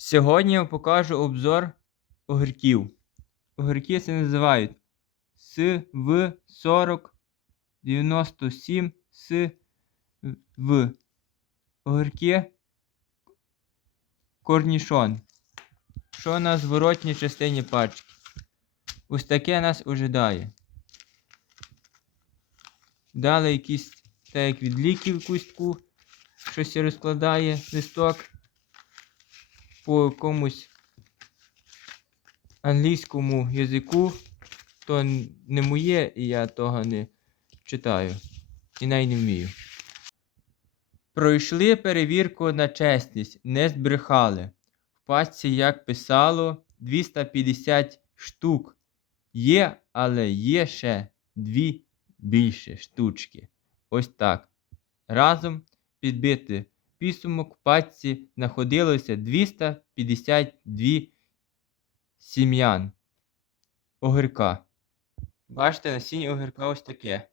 Сьогодні я покажу обзор огірків. Огірки це називають СВ 40 97 СВ. Огірки корнішон. Що на зворотній частині пачки? Ось таке нас ожидає. Дали якісь, так як від ліків якусь таку, щось розкладає листок по якомусь англійському язику, то не моє, і я того не читаю. І навіть не вмію. Пройшли перевірку на чесність, не збрехали. В пачці, як писало, 250 штук. Є, але є ще дві більше штучки. Ось так. Разом підбити підсумок в пачці знаходилося 252 сім'ян огірка. Бачите, насіння огірка ось таке.